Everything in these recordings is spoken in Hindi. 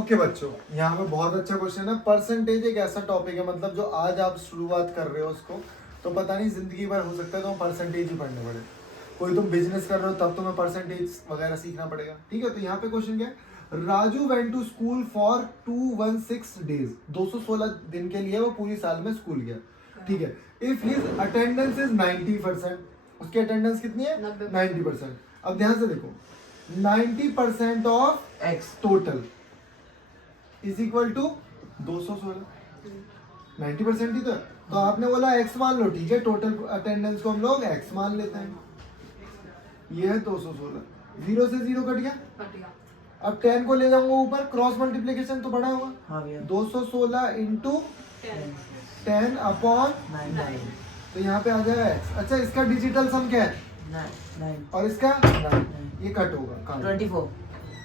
ओके बच्चों, यहाँ पे बहुत अच्छा क्वेश्चन है। परसेंटेज एक ऐसा टॉपिक है, मतलब जो आज आप शुरुआत कर रहे हो उसको, तो पता नहीं जिंदगी भर हो सकता है तो परसेंटेज ही पढ़ने पड़े। कोई तुम बिजनेस कर रहे हो तब तुम्हें परसेंटेज वगैरह सीखना पड़ेगा, ठीक है। तो यहाँ पे क्वेश्चन क्या है, Raju went to school for 216 days, 216 दिन के लिए वो पूरी साल में स्कूल गया, ठीक है। इफ हिज अटेंडेंस इज 90%, उसकी अटेंडेंस कितनी है? 90%। अब ध्यान से देखो, 90% of x total is equal to 216, 90% ही तो है। तो आपने बोला एक्स मान लो, ठीक है, टोटल अटेंडेंस को हम लोग एक्स मान लेते हैं। ये है 216, 0 से 0 कट गया। अब 10 को ले जाऊंगा ऊपर, क्रॉस मल्टीप्लीकेशन तो बड़ा होगा। हाँ भैया। 216 इंटू 10 अपॉन 9, तो यहाँ पे आ जाएगा एक्स। अच्छा, इसका डिजिटल सम क्या है? 9 और इसका 9, ये कट होगा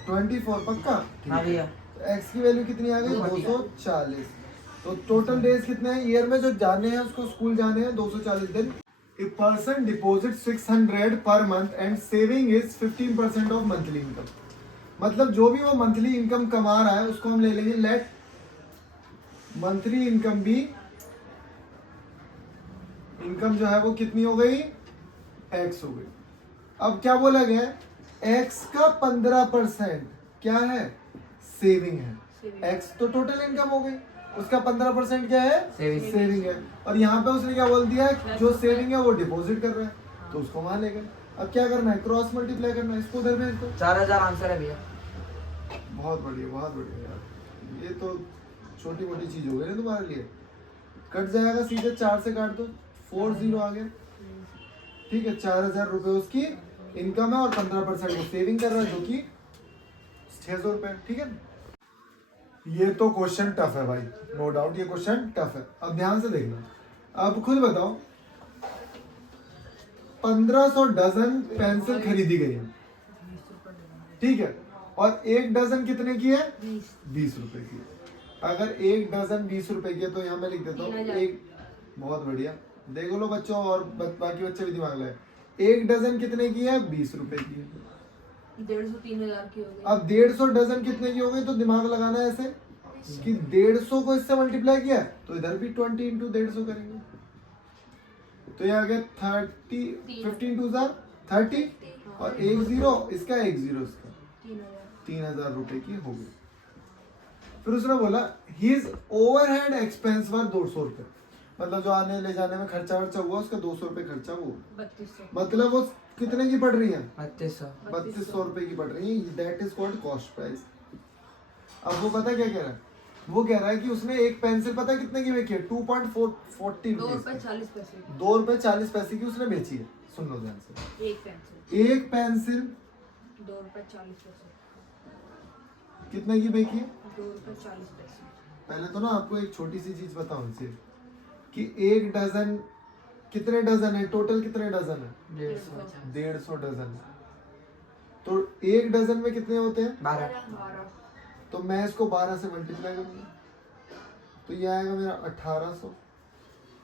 24 पक्का। हाँ भैया। तो एक्स की वैल्यू कितनी आ गई? 240। तो टोटल डेज कितने हैं ईयर में जो जाने हैं उसको स्कूल जाने हैं? 240 दिन। A person deposit 600 per month and saving is 15% of monthly income. मतलब जो भी वो मंथली इनकम कमा रहा है उसको हम ले लेंगे लेट मंथली इनकम भी, इनकम जो है वो कितनी हो गई? एक्स हो गई। अब क्या बोला गया है? एक्स का 15% क्या है? सेविंग है। एक्स तो टोटल इनकम हो गई, उसका 15% क्या है? सेविंग है। और यहाँ पे उसने क्या बोल दिया है? जो सेविंग है वो डिपॉजिट कर रहा है, तो उसको वहां लेगा। अब क्या करना है? क्रॉस मल्टीप्लाई करना है, इसको उधर भेज दो। 4000 आंसर है भैया। बहुत बढ़िया, बहुत बढ़िया यार, ये तो छोटी मोटी चीज हो गई ना तुम्हारे लिए। कट जाएगा सीधे, 4 से काट दो, 40 आ गया, ठीक है। 4000 रुपए उसकी इनकम है और 15% वो सेविंग कर रहा है, जो कि 600 रुपए, ठीक है। ये तो क्वेश्चन टफ है भाई, नो डाउट ये क्वेश्चन टफ है। अब ध्यान से देखना, अब खुद बताओ, 1500 डजन पेंसिल खरीदी गई है, ठीक है, और एक डजन कितने की है? 20 रुपए की। अगर एक डजन 20 रुपए की है तो यहाँ मैं लिख देता हूँ एक, बहुत बढ़िया, देख लो बच्चों, और बाकी बच्चे भी दिमाग लगाए। एक डजन कितने की है? 20 रुपए की है। 150 3000 की हो गई। अब 150 डजन कितने की हो गई? तो दिमाग लगाना है ऐसे कि 150 को इससे मल्टीप्लाई किया तो इधर भी 20 इंटू 150 करेंगे, तो ये आ गया 30, 15 टू 30 और एक जीरो इसका, एक जीरो इसका, 3000 रुपए की हो गई। फिर उसने बोला हिज ओवरहेड एक्सपेंस वर 200 रुपए, मतलब जो आने ले जाने में खर्चा वर्चा हुआ उसका 200 रुपए खर्चा हुआ। 3200, मतलब वो कितने की पड़ रही है? 3200 रुपए की पड़ रही है। That is called cost price. अब वो पता क्या कह रहा है? वो कह रहा है कि उसने एक पेंसिल पता है कितने की बेची है? 2.40 2 रुपए 40 पैसे। 2 रुपए 40 पैसे की उसने बेची है। सुन लो ध्यान से, एक पेंसिल 2 रुपए 40 पैसे। कितने की बेची है? 2 रुपए 40 पैसे। पहले तो ना आपको एक छोटी सी चीज बताऊं सिर्फ, कि एक डजन कितने डजन है? टोटल कितने डजन है? 150 डजन। तो एक डजन में कितने होते हैं? 12। तो मैं इसको 12 से मल्टीप्लाई करूंगा, तो ये आएगा मेरा 1800।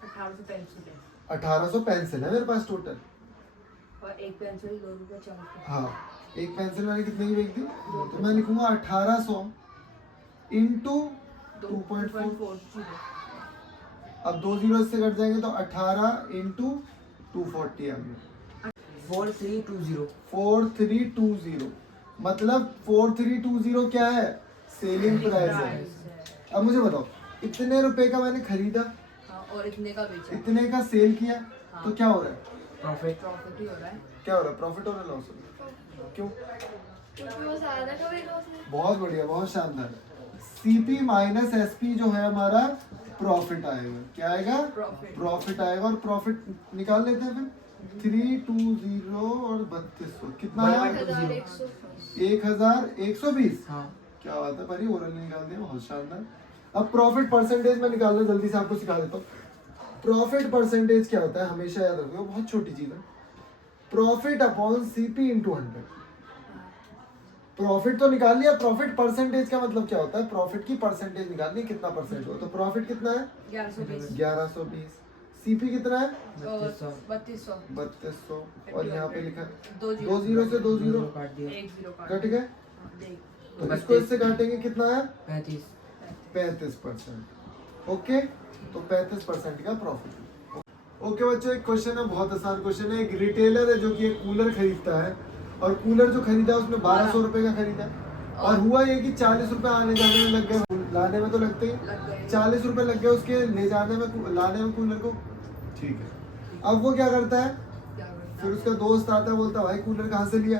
1800 पेंसिल है 1800 पेंसिल है मेरे पास टोटल, और एक पेंसिल 2 रुपए 40 पैसे। हाँ। एक पेंसिल मैंने कितने की बेच दी? तो मैं लिखूंगा 1800 इंटू 2.40। अब 2 जीरो इससे कट जाएंगे तो 18 इंटू 240 आ गया 4320। 4320। मतलब 4320 क्या है? सेलिंग प्राइस है। अब मुझे बताओ, इतने रुपए का मैंने खरीदा, हाँ, और इतने का बेचा, इतने का सेल किया, हाँ। तो क्या हो रहा है? प्रॉफिट ही हो रहा है। क्या हो रहा है? प्रॉफिट हो रहा है, लॉस हो रहा है? क्यों? क्योंकि वो ज्यादा का भी लॉस है। बहुत बढ़िया, बहुत शानदार। सीपी माइनस एसपी जो है हमारा प्रॉफिट आएगा। क्या आएगा? प्रॉफिट आएगा। और प्रॉफिट निकाल लेते हैं फिर। 320 और 3200 कितना है? 1120। हाँ। क्या बात है भाई, ओरल निकाल दिया, बहुत शानदार। अब प्रॉफिट परसेंटेज में निकालना जल्दी से आपको सिखा देता हूँ। प्रॉफिट परसेंटेज क्या होता है, हमेशा याद रखो, बहुत छोटी चीज है। Profit upon CP into 100। Profit तो निकाल लिया, प्रॉफिट परसेंटेज का मतलब क्या होता है? प्रॉफिट की परसेंटेज निकालनी, कितना परसेंट हो। तो प्रॉफिट कितना है? 1120। सीपी कितना है? 3200। और यहाँ पे लिखा 2 2 जीरो से 2 जीरो काट दिया। 1 0 कट गए। तो इसको इससे काटेंगे कितना आया 35। 35%। ओके, तो 35% का प्रॉफिट। ओके बच्चों, एक क्वेश्चन है, बहुत आसान क्वेश्चन है। एक रिटेलर है जो कि एक कूलर खरीदता है, और कूलर जो खरीदा उसने 1200 रुपए का खरीदा, और हुआ ये कि 40 रुपए आने जाने में लग गए, लाने में तो लगते ही लग गए। 40 रुपए लग गए उसके ले जाने में, लाने में कूलर को। ठीक है, अब वो क्या करता है, क्या करता फिर उसका दोस्त आता है, बोलता है भाई कूलर कहाँ से लिया?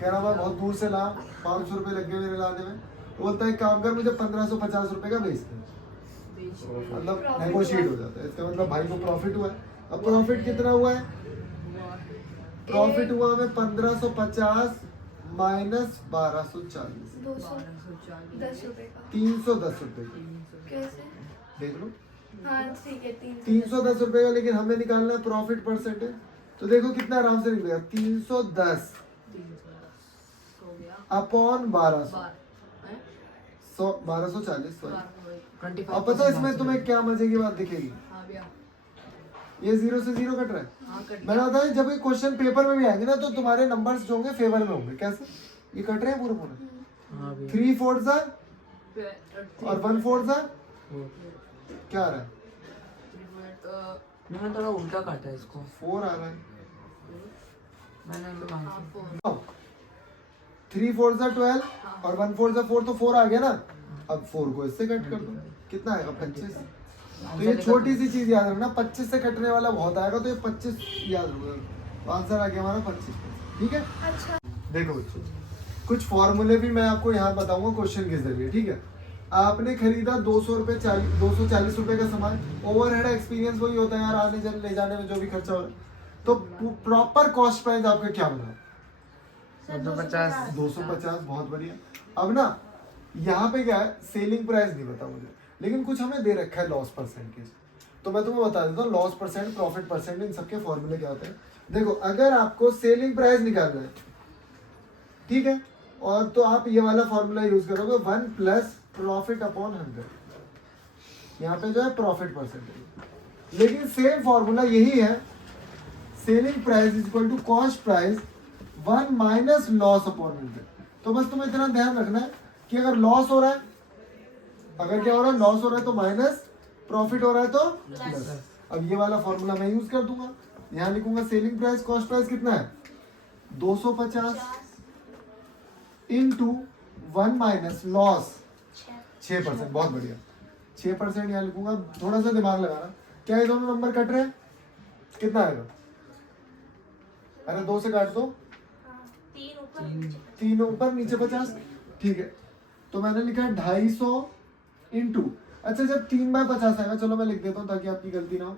कह रहा भाई बहुत दूर से ला, 500 रुपए लग गए मेरे लाने में। वो बोलता है एक काम कर, मुझे 1550 रुपए का बेच दे। मतलब Profit नेगोशिएट हुआ। हो जाता है, इसका मतलब भाई को प्रॉफिट हुआ है। अब प्रॉफिट कितना हुआ है? प्रॉफिट हुआ हमें 1550 माइनस 1240, 210 रुपए का 310 रुपए की। कैसे? देख लो, हाँ ठीक है 310 रुपए का, लेकिन हमें निकालना है प्रॉफिट परसेंटेज। तो देखो कितना आराम से निकलेगा, 310 हो गया अपॉन 1200, बार हैं? 1240 सॉरी। 25। अब पता है इसमें तुम्हें क्या मजे की बात दिखेगी, हाँ भैया ये 0 से 0 कट रहा है। हाँ कट मैंने बताया जब ये क्वेश्चन पेपर में भी आएंगे ना, तो तुम्हारे नंबर्स जो होंगे फेवर में होंगे। कैसे? ये कट रहे हैं पूरे पूरे, हाँ भी 3 4 सा गया। और 1 4 सा क्या आ रहा है? मैंने थोड़ा उल्टा काटा है इसको, 4 आ रहा है। मैंने इनको कहा 3 4 सा 12 और 1 4 सा 4, तो 4 आ गया ना। अब 4 को इससे कट कर दो, कितना आएगा? 25। तो ये छोटी सी चीज याद रखना, 25 से कटने वाला बहुत आएगा, तो ये 25 याद रखो। आंसर आ गया हमारा 25। ठीक है, अच्छा देखो बच्चों, कुछ फॉर्मूले भी मैं आपको यहाँ बताऊंगा क्वेश्चन के जरिए। ठीक है, आपने खरीदा 240 रुपए का सामान, ओवरहेड एक्सपीरियंस वही होता है यार, आने जाने ले जाने में जो भी खर्चा हो रहा है। तो प्रॉपर कॉस्ट प्राइस आपका क्या बना? 250। 250, बहुत बढ़िया। अब ना यहाँ पे क्या है, सेलिंग प्राइस नहीं पता मुझे, लेकिन कुछ हमें दे रखा है लॉस परसेंटेज। तो मैं तुम्हें बता देता हूँ लॉस परसेंट, प्रॉफिट परसेंट, इन सबके फॉर्मूले क्या होते हैं। देखो, अगर आपको सेलिंग प्राइस निकालना है, ठीक है, और तो आप ये वाला फॉर्मूला यूज करोगे, 1 प्लस प्रॉफिट अपॉन 100। यहाँ पे जो है प्रॉफिट परसेंटेज, लेकिन सेम फॉर्मूला यही है, selling price is equal to cost price 1 minus loss upon 100। तो बस तुम्हें इतना ध्यान रखना है कि अगर लॉस हो रहा है, अगर क्या हो रहा है, लॉस हो रहा है तो माइनस, प्रॉफिट हो रहा है तो प्लस। अब ये वाला फॉर्मूला मैं यूज कर दूंगा, यहाँ लिखूंगा सेलिंग प्राइस कॉस्ट प्राइस कितना है, 250 इंटू 1 माइनस लॉस 6%। बहुत बढ़िया, 6% यहाँ लिखूंगा। थोड़ा सा दिमाग लगाना, क्या ये दोनों नंबर कट रहे हैं? कितना आएगा? अरे 2 से काट दो, 3 ऊपर नीचे 50। ठीक है, तो मैंने लिखा है 250 इंटू, अच्छा जब 3/50 आएगा, चलो मैं लिख देता हूँ ताकि आपकी गलती ना हो,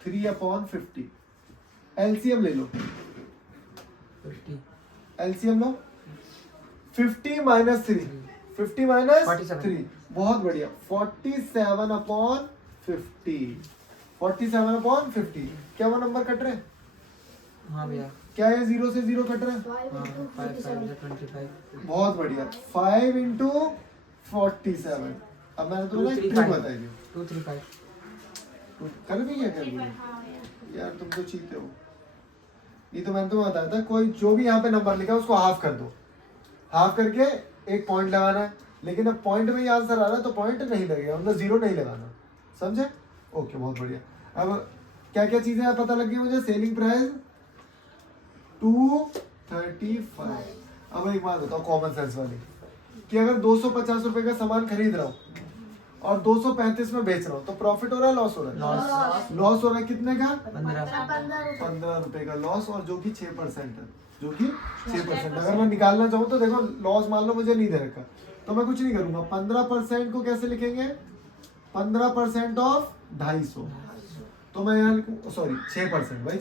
3/50। एलसीएम ले लो, 50। एलसीएम लो, 50 माइनस 3, 50 माइनस 47। 3, बहुत बढ़िया, 47/50, 47/50। क्या वो नंबर कट रहे हैं? हाँ भैया। क्या ये 0 से 0 कट रहे हैं? हाँ 5 5 25। बहुत बढ़िया, 5 इंटू 47। अब मैंने तुम्हें एक ट्रिक बताई थी, 235। कर भी क्या कर भी यार, तुम तो चीते हो। ये तो मैंने तुम्हें बताया था, कोई जो भी यहाँ पे नंबर लिखा है उसको हाफ कर दो, हाफ करके एक पॉइंट लगाना है। लेकिन अब पॉइंट में ही आंसर आ रहा है तो पॉइंट नहीं लगेगा, मतलब 0 नहीं लगाना, समझे? ओके, बहुत बढ़िया। अब क्या क्या चीजें पता लग गई मुझे, सेलिंग प्राइस 235। अब एक बात बताओ कॉमन सेंस वाली, कि अगर 250 रुपए का सामान खरीद रहा हूँ और 235 में बेच रहा हूँ, तो प्रॉफिट हो रहा है लॉस हो रहा है? लॉस हो रहा है। कितने का? 15 रुपए का लॉस, और जो कि 6% है, जो कि 6%। अगर मैं निकालना चाहूँ तो देखो, लॉस मान लो मुझे नहीं दे रखा, तो मैं कुछ नहीं करूंगा। 15% को कैसे लिखेंगे? 15% ऑफ 250, तो मैं यहाँ लिखूँ, सॉरी 6% भाई,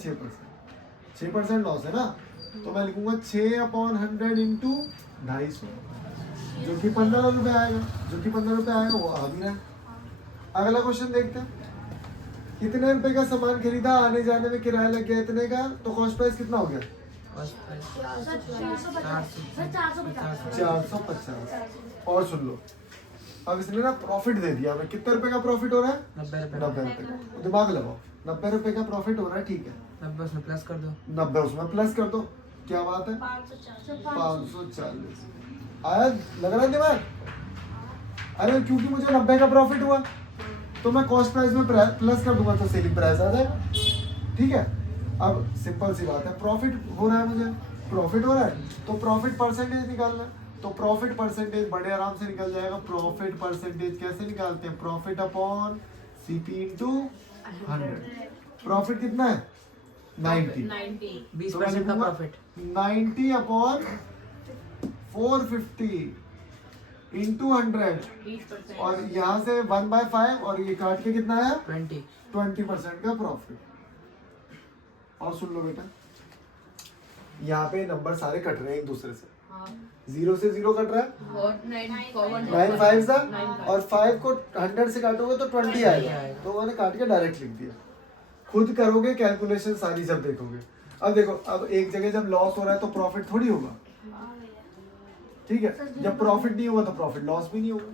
6% लॉस है ना, तो मैं लिखूंगा 6/100 इंटू 250, जो कि 15 रुपए आएगा, जो कि 15 रुपए आएगा, वो आ भी रहा है। अगला क्वेश्चन देखते हैं, कितने रुपए का सामान खरीदा, आने जाने में किराया लग गया इतने का, तो कॉस्ट प्राइस कितना हो गया? 450। और सुन लो, अब इसने ना प्रॉफिट दे दिया हमें, कितने रुपए का प्रॉफिट हो रहा है? 90 रुपए। 90 रुपए का। तो दिमाग लगाओ, 90 रुपए का प्रॉफिट हो रहा है, ठीक है, 90 उसमें प्लस कर दो। 90 उसमें प्लस कर दो, क्या बात है 540 आया, लग रहा है दिमाग? अरे क्योंकि मुझे 90 का प्रॉफिट हुआ तो मैं कॉस्ट प्राइस में प्लस कर दूंगा तो सेलिंग प्राइस आ जाएगा। ठीक है, अब सिंपल सी बात है, प्रॉफिट हो रहा है, मुझे प्रॉफिट हो रहा है तो प्रॉफिट परसेंटेज निकालना है। तो प्रॉफिट परसेंटेज बड़े आराम से निकल जाएगा। प्रॉफिट परसेंटेज कैसे निकालते हैं? Profit upon CP into 100। Profit कितना है? 90। 90 20% का प्रॉफिट 90 अपॉन 450 इंटू 100 20%। और यहाँ से 1/5 और ये काट के कितना आया? 20 20% का प्रॉफिट। और सुन लो बेटा, यहाँ पे नंबर सारे कट रहे हैं एक दूसरे से। हाँ 0 से 0 कट रहा है, 9 5 सा, और 5 को 100 से काटोगे तो 20 आएगा। तो मैंने काट के डायरेक्ट लिख दिया। खुद करोगे कैलकुलेशन सारी जब देखोगे। अब देखो, अब एक जगह जब लॉस हो रहा है तो प्रॉफिट थोड़ी होगा। ठीक है, जब प्रॉफिट नहीं होगा तो प्रॉफिट लॉस भी नहीं होगा।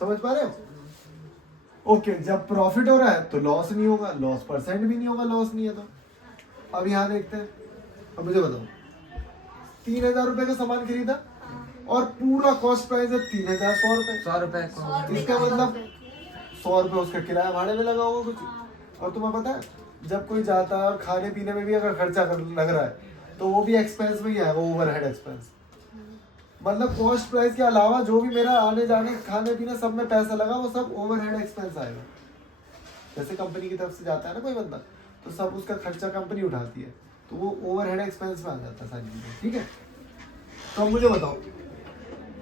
समझ पा रहे हो? ओके, जब प्रॉफिट हो रहा है तो लॉस नहीं होगा, लॉस परसेंट भी नहीं होगा, लॉस नहीं है तो। अब यहाँ देखते हैं, अब मुझे बताओ 3000 रुपए का सामान खरीदा और पूरा कॉस्ट प्राइस है 3100 रुपए। 100 रुपए को इसका मतलब 100 रुपए उसका किराया भाड़े में लगा होगा कुछ। और तुम्हें पता है, जब कोई जाता है और खाने पीने में भी अगर खर्चा लग रहा है तो वो भी एक्सपेंस में ही आएगा, ओवरहेड एक्सपेंस। मतलब कॉस्ट प्राइस के अलावा जो भी मेरा आने जाने खाने पीने सब में पैसा लगा वो सब ओवरहेड एक्सपेंस आएगा। जैसे कंपनी की तरफ से जाता है ना कोई बंदा, तो सब उसका खर्चा कंपनी उठाती है, तो वो ओवरहेड एक्सपेंस में आ जाता है सारी चीजें। ठीक है, तो अब मुझे बताओ,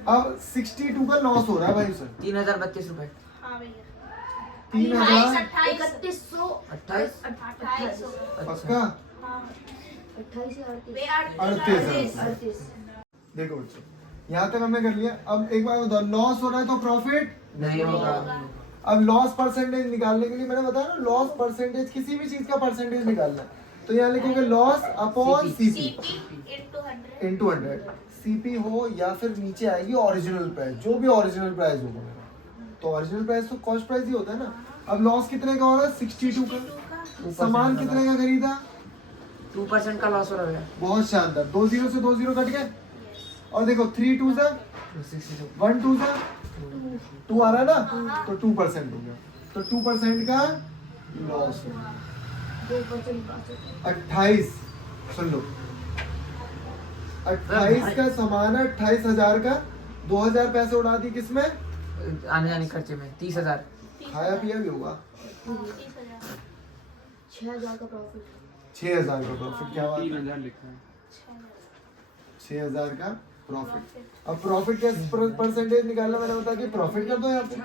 अब 62 का लॉस हो रहा है भाई सर। 3032 रुपए। हाँ भैया 3000 3100 28 2800 पक्का? हाँ 38 38 देखो बच्चों, यहाँ तक हमने कर लिया। अब एक बार बताओ, लॉस हो रहा है तो प्रॉफिट नहीं होगा। अब लॉस परसेंटेज निकालने के लिए मैंने बताया ना, लॉस परसेंटेज किसी भी चीज का परसेंटेज निकालना है तो यहाँ लिखोगे loss upon CP into 100। CP हो या फिर नीचे आएगी ओरिजिनल प्राइस, जो भी ओरिजिनल प्राइस होगा मेरा, तो ओरिजिनल प्राइस तो कॉस्ट प्राइस ही होता है ना। अब लॉस कितने का हो रहा है? 62 का। सामान कितने का खरीदा? 2% का लॉस हो रहा है। बहुत शानदार, 2 0 से 2 0 कट गए। और देखो 3 2 सा 1 2 सा 2 आ रहा है ना, तो 2% हो गया। तो 2% का लॉस हो गया। 28 सुन लो, 28 का सामान है, 28,000 का 2000 पैसे उड़ा दी किसमें? आने जाने खर्चे में 30,000। खाया पिया भी होगा। 6000 का प्रॉफिट 6000 का प्रॉफिट। क्या बात है? 3000 लिखा है 6000 का प्रॉफिट। अब प्रॉफिट का परसेंटेज निकालना मैंने बताया कि प्रॉफिट कर दो यहाँ पे।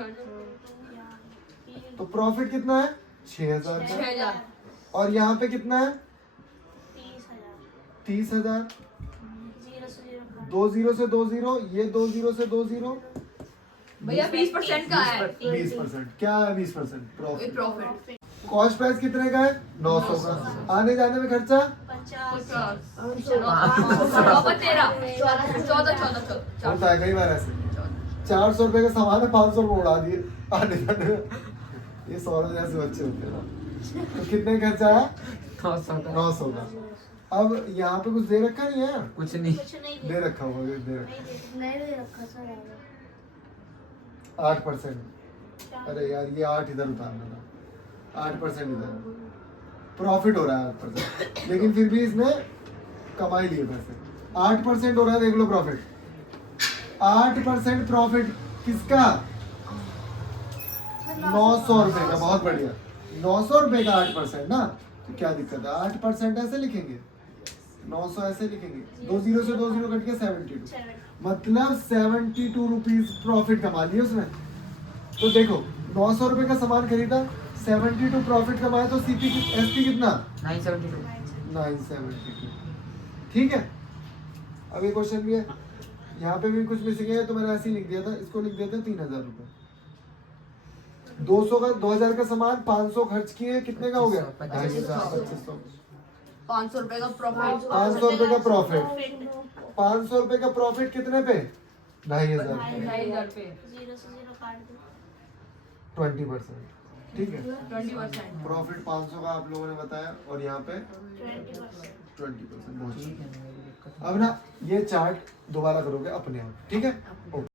तो प्रॉफिट कितना है? 6000 का। 6000 और यहाँ पे कितना है? 30,000। 2 0 से 2 0, ये 2 0 से 2 0, भैया 20% का है 20%। क्या है 20%? प्रॉफिट। प्रॉफिट कॉस्ट प्राइस कितने का है? 900 का। आने जाने में खर्चा 14 होता है कई बार ऐसे। 400 रुपए का सामान है, 500 रुपए उड़ा दिए आने जाने में। ये सौरभ जैसे बच्चे होते हैं ना। तो कितने खर्चा है? 900 का 900 का। अब यहाँ पे कुछ दे रखा नहीं है? कुछ नहीं। दे रखा होगा, दे रखा। नहीं दे रखा सर 8%। अरे यार ये 8 इधर उतारना था, 8% इधर। प्रॉफिट हो रहा है 8%, लेकिन फिर भी इसने कमाई लिए पैसे। 8% हो रहा है, देख लो प्रॉफिट। 8% प्रॉफिट किसका? 900 रुपए का। बहुत बढ़िया, 900 रुपए का 8% ना, तो क्या दिक्कत है? 8% ऐसे लिखेंगे, 900 ऐसे लिखेंगे, 2 0 से 2 0 कट के 72, मतलब 72 रुपीज प्रॉफिट कमा लिया उसने। तो देखो 900 रुपए का सामान खरीदा, 72 प्रॉफिट कमाया, तो सीपी एसपी कितना? 972। 972। ठीक है, अब एक क्वेश्चन भी है, यहाँ पे भी कुछ मिसिंग है तो मैंने ऐसे ही लिख दिया था, इसको लिख देते हैं 3000 रुपए। 200 का 2000 का सामान 500 खर्च किए, कितने का हो गया? 2500। 500 रुपए का प्रॉफिट 500 रुपए का प्रॉफिट। 500 रुपए का प्रॉफिट कितने पे? 2500 पे। 2500 पे 0 से 0 काट दो 20%। ठीक है, 20% प्रॉफिट 500 का आप लोगों ने बताया, और यहाँ पे 20% 20%। बहुत ठीक अच्छा। है। दिक्कत अब ना ये चार्ट दोबारा करोगे अपने आप, ठीक है?